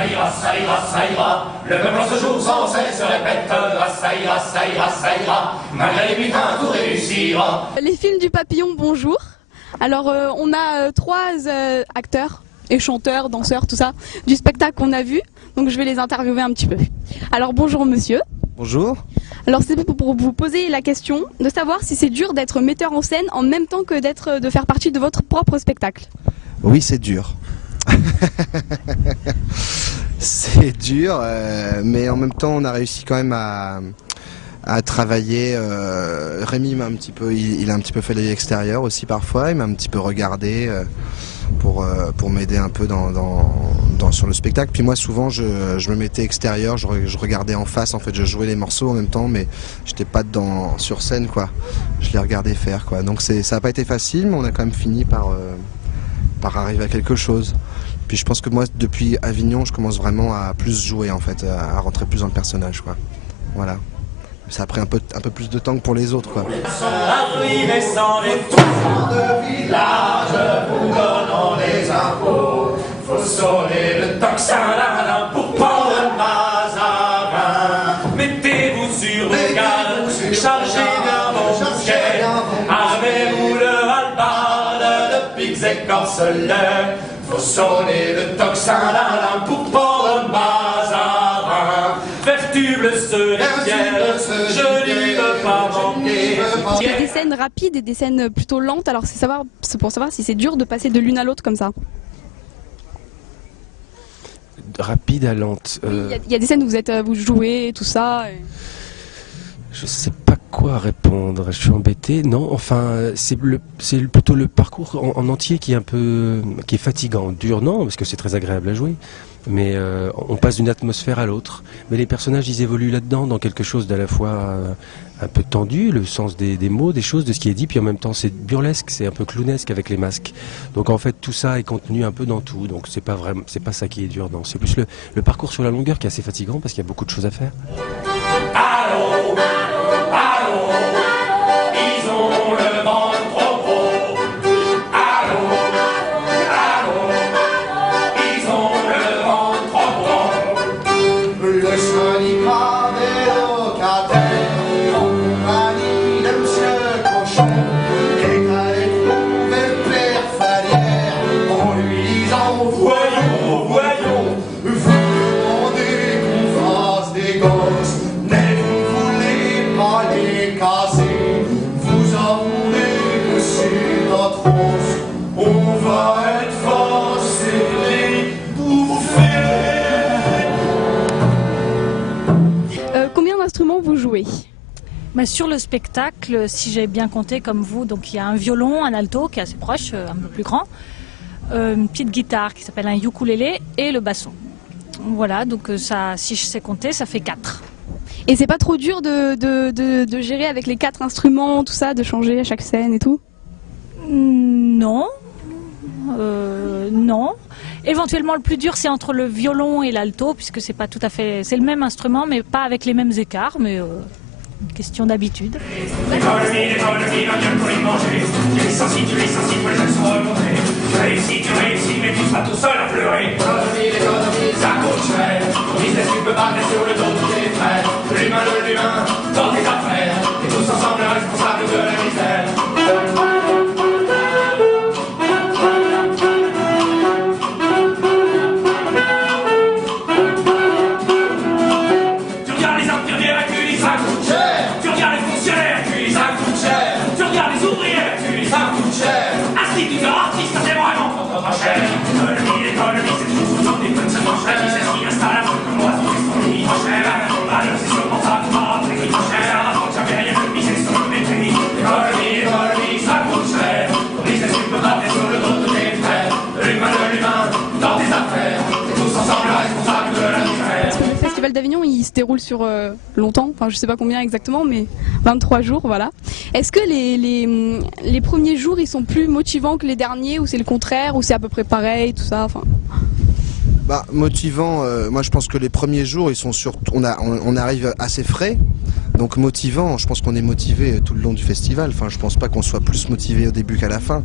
ça ira, ça ira, ça ira. Le peuple en ce jour sans cesse répétera, ça ira, ça ira, ça ira. Malgré les butins, tout réussira. Les films du papillon, bonjour. Alors on a trois acteurs et chanteurs, danseurs, tout ça, du spectacle qu'on a vu. Donc je vais les interviewer un petit peu. Alors bonjour monsieur. Bonjour. Alors c'est pour vous poser la question de savoir si c'est dur d'être metteur en scène en même temps que de faire partie de votre propre spectacle. Oui, c'est dur. C'est dur, mais en même temps on a réussi quand même à travailler. Rémi m'a un petit peu, il a un petit peu fait l'œil extérieur aussi parfois, il m'a un petit peu regardé pour m'aider un peu sur le spectacle. Puis moi souvent je me mettais extérieur, je regardais en face, en fait je jouais les morceaux en même temps, mais j'étais pas dedans sur scène quoi. Je les regardais faire quoi. Donc ça n'a pas été facile, mais on a quand même fini par arriver à quelque chose. Puis je pense que moi depuis Avignon je commence vraiment à plus jouer en fait, à rentrer plus dans le personnage quoi. Voilà. Ça a pris un peu plus de temps que pour les autres quoi. Arrivés sans les touffes de village, vous donnant les impôts. Faut sonner le tocsin là pour prendre le mazarin. Mettez-vous sur le garde, chargez d'un bon bouquet. Armez-vous le hallebarde, le pics et corselets. Faut sonner le tocsin là pour prendre le mazarin. Vertu bleu ce je n'y veux pas manquer. Il y a des scènes rapides et des scènes plutôt lentes, alors c'est pour savoir si c'est dur de passer de l'une à l'autre comme ça. Rapide à lente. Il y a des scènes où vous jouez, tout ça. Je sais pas quoi répondre, je suis embêté. Non, enfin, c'est plutôt le parcours en entier qui est fatigant. Dur, non, parce que c'est très agréable à jouer. Mais on passe d'une atmosphère à l'autre. Mais les personnages, ils évoluent là-dedans, dans quelque chose d'à la fois un peu tendu, le sens des mots, des choses, de ce qui est dit, puis en même temps c'est burlesque, c'est un peu clownesque avec les masques. Donc en fait tout ça est contenu un peu dans tout. Donc c'est pas ça qui est dur, non. C'est plus le parcours sur la longueur qui est assez fatigant parce qu'il y a beaucoup de choses à faire. Allô, allô, ils ont le vent trop gros. Allô, allô, ils ont le vent trop gros. Le syndicat des locataires, compagnie de monsieur Cochon, est allé trouver le père Falière en lui disant voyons, voyons, vous demandez qu'on fasse des gosses. Les casser, vous avouez que c'est atroce. On va être forcé de les bouffer. Combien d'instruments vous jouez? Sur le spectacle, si j'ai bien compté comme vous, donc il y a un violon, un alto qui est assez proche, un peu plus grand, une petite guitare qui s'appelle un ukulélé et le basson. Voilà, donc ça, si je sais compter, ça fait 4. Et c'est pas trop dur de gérer avec les 4 instruments, tout ça, de changer à chaque scène et tout? Non. Non. Éventuellement, le plus dur, c'est entre le violon et l'alto, puisque c'est pas tout à fait... C'est le même instrument, mais pas avec les mêmes écarts, mais une question d'habitude. L'économie, va bien pour y manger. Tu es sensible, pour les actions remontées. Tu réussis, mais tu seras tout seul à pleurer. L'économie, ça coûte cher. Ton business, tu peux pas mettre sur le dos de tes frères. L'humain de l'humain, dans tes affaires. Et tous ensemble responsables de la misère. Tu regardes les infirmières accueillis, ça coûte cher. Tu regardes les fonctionnaires accueillis, ça coûte cher. Tu regardes les ouvriers accueillis, ça coûte cher. Instituteur, artiste, c'est vraiment trop cher. L'économie, c'est toujours sous des bonnes semences. La vie, c'est ce qui installe un peu comme moi, son esprit trop cher. Alors c'est sûrement ça qui m'a appris trop cher. Avant que j'avais rien de misé sur le métier. L'économie, ça coûte cher. Ton business, tu peux pas mettre sur le dos de tes frères. L'humain de l'humain, dans tes affaires. Et tous ensemble responsables de la misère. Le Festival d'Avignon, il se déroule sur longtemps, enfin je sais pas combien exactement, mais 23 jours, voilà. Est-ce que les premiers jours, ils sont plus motivants que les derniers, ou c'est le contraire, ou c'est à peu près pareil, tout ça, enfin... Motivant, moi je pense que les premiers jours, ils sont on arrive assez frais. Donc motivant, je pense qu'on est motivé tout le long du festival. Enfin, je pense pas qu'on soit plus motivé au début qu'à la fin.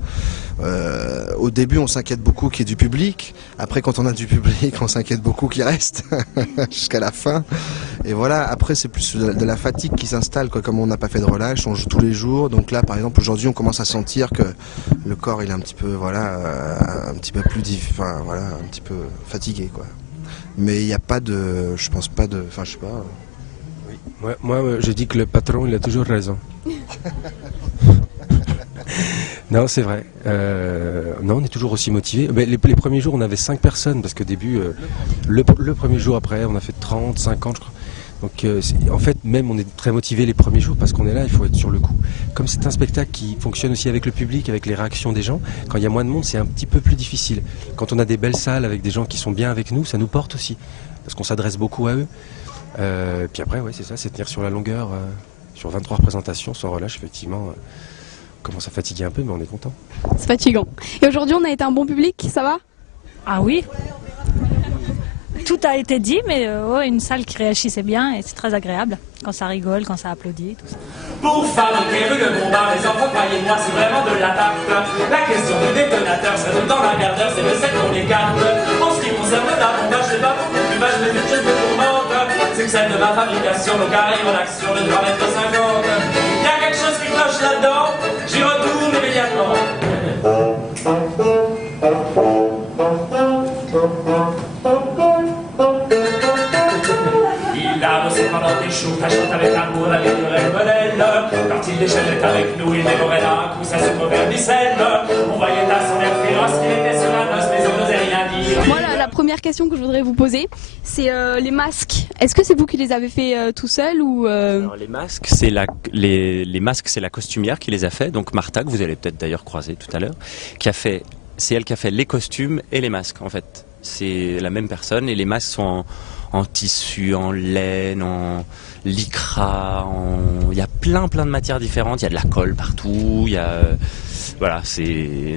Au début, on s'inquiète beaucoup qu'il y ait du public. Après, quand on a du public, on s'inquiète beaucoup qu'il reste jusqu'à la fin. Et voilà, après, c'est plus de la fatigue qui s'installe, quoi. Comme on n'a pas fait de relâche, on joue tous les jours. Donc là, par exemple, aujourd'hui, on commence à sentir que le corps, il est un petit peu, voilà, un petit peu plus, enfin, voilà, un petit peu fatigué, quoi. Mais il n'y a pas de, je pense pas de, enfin, je sais pas. Moi, je dis que le patron, il a toujours raison. Non, c'est vrai. Non, on est toujours aussi motivé. Les premiers jours, on avait 5 personnes, parce qu'au début, le premier jour après, on a fait 30, 50, je crois. Donc, en fait, même on est très motivé les premiers jours, parce qu'on est là, il faut être sur le coup. Comme c'est un spectacle qui fonctionne aussi avec le public, avec les réactions des gens, quand il y a moins de monde, c'est un petit peu plus difficile. Quand on a des belles salles avec des gens qui sont bien avec nous, ça nous porte aussi, parce qu'on s'adresse beaucoup à eux. Puis après, ouais, c'est ça, c'est tenir sur la longueur, sur 23 représentations, sans relâche, effectivement. On commence à fatiguer un peu, mais on est content. C'est fatigant. Et aujourd'hui, on a été un bon public, ça va? Ah oui. Tout a été dit, mais une salle qui réagissait bien et c'est très agréable quand ça rigole, quand ça applaudit, tout ça. Pour fabriquer le combat, les enfants, croyez-moi, c'est vraiment de la tarte. La question du détonateur, ça donne dans la gardeur, c'est le 7 qu'on les garde. En ce qui concerne davantage, c'est pas beaucoup plus vache, mais une chose me tourmente. C'est que celle de ma fabrication, le carré en action de 3,50 m. Il y a quelque chose qui cloche là-dedans, j'y retourne immédiatement. Il a bossé pendant des jours, tâchant avec amour d'améliorer le modèle. Quand il déchaînait avec nous, il dévorait d'un coup sa soupe au vermicelle. On voyait à son air féroce qu'il était sur la noce, mais il n'osait rien dire. Voilà, la première question que je voudrais vous poser, c'est les masques. Est-ce que c'est vous qui les avez fait tout seul ou Alors, les masques, c'est les masques, c'est la costumière qui les a fait. Donc Martha, que vous allez peut-être d'ailleurs croiser tout à l'heure, c'est elle qui a fait les costumes et les masques en fait. C'est la même personne et les masques sont en tissu, en laine, en lycra, il y a plein de matières différentes. Il y a de la colle partout. Il y a voilà,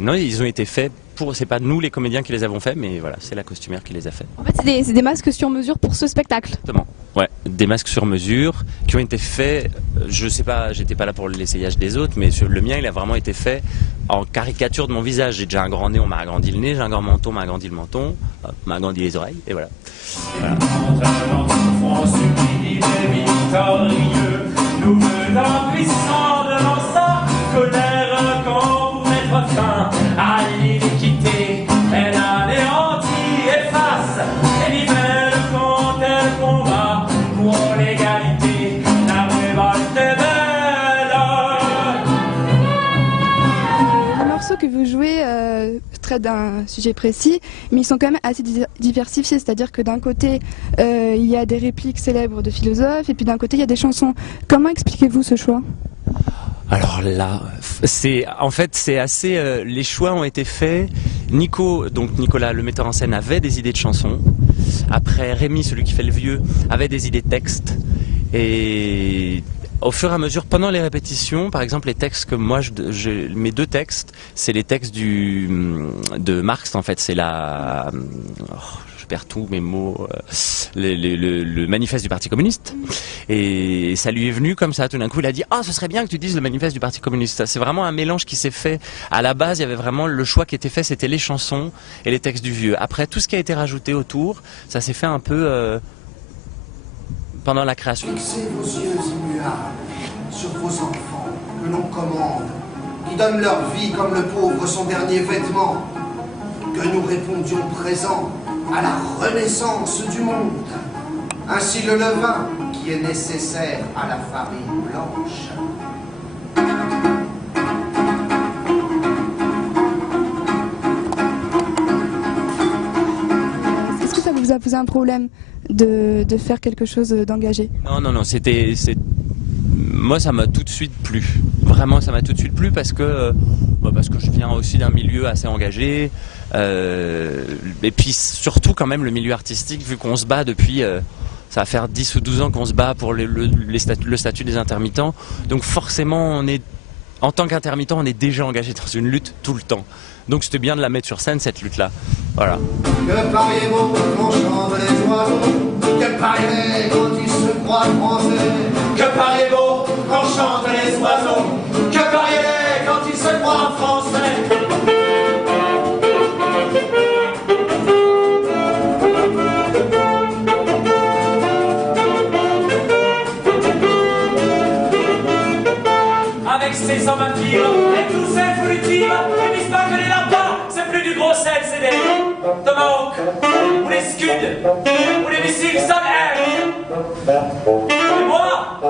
non, ils ont été faits. C'est pas nous les comédiens qui les avons faits, mais voilà, c'est la costumière qui les a faits. En fait, c'est des masques sur mesure pour ce spectacle. Exactement. Ouais, des masques sur mesure qui ont été faits, je sais pas, j'étais pas là pour l'essayage des autres, mais le mien, il a vraiment été fait en caricature de mon visage. J'ai déjà un grand nez, on m'a agrandi le nez, j'ai un grand menton, on m'a agrandi le menton, on m'a agrandi les oreilles, et voilà. Nous menons puissants devant sa colère quand pour mettre fin à l'iniquité, elle anéantit, efface et libère quand elle combat pour l'égalité. La révolte est belle. Les morceaux que vous jouez traitent d'un sujet précis, mais ils sont quand même assez diversifiés, c'est-à-dire que d'un côté, il y a des répliques célèbres de philosophes, et puis d'un côté, il y a des chansons. Comment expliquez-vous ce choix ? Alors là, c'est assez. Les choix ont été faits. Nicolas, le metteur en scène, avait des idées de chansons. Après, Rémi, celui qui fait le vieux, avait des idées de textes. Et au fur et à mesure, pendant les répétitions, par exemple, les textes que moi, mes 2 textes, c'est les textes de Marx. En fait, c'est je perds tous mes mots, le manifeste du Parti communiste. Et ça lui est venu comme ça, tout d'un coup il a dit « Ah, ce serait bien que tu dises le manifeste du Parti communiste ». C'est vraiment un mélange qui s'est fait. À la base, il y avait vraiment le choix qui était fait, c'était les chansons et les textes du vieux. Après, tout ce qui a été rajouté autour, ça s'est fait un peu pendant la création. Fixez vos yeux immuables sur vos enfants que l'on commande, qui donnent leur vie comme le pauvre son dernier vêtement. Que nous répondions présents à la renaissance du monde. Ainsi le levain qui est nécessaire à la farine blanche. Est-ce que ça vous a posé un problème de faire quelque chose d'engagé ? Non, moi ça m'a tout de suite plu. Vraiment, ça m'a tout de suite plu parce que je viens aussi d'un milieu assez engagé. Et puis surtout quand même le milieu artistique, vu qu'on se bat depuis, ça va faire 10 ou 12 ans qu'on se bat pour le statut des intermittents. Donc forcément, en tant qu'intermittent, on est déjà engagé dans une lutte tout le temps. Donc c'était bien de la mettre sur scène, cette lutte-là. Voilà. Que pariez-vous quand chante les oiseaux? Que pariez-vous quand ils se croient français? Que pariez-vous se croit français. Avec ses 120 kilos et tous ses fruitives, ils disent pas que les lapins, c'est plus du gros sel, c'est des tomahawks, ou les scuds, ou les missiles Sun Air. Et moi,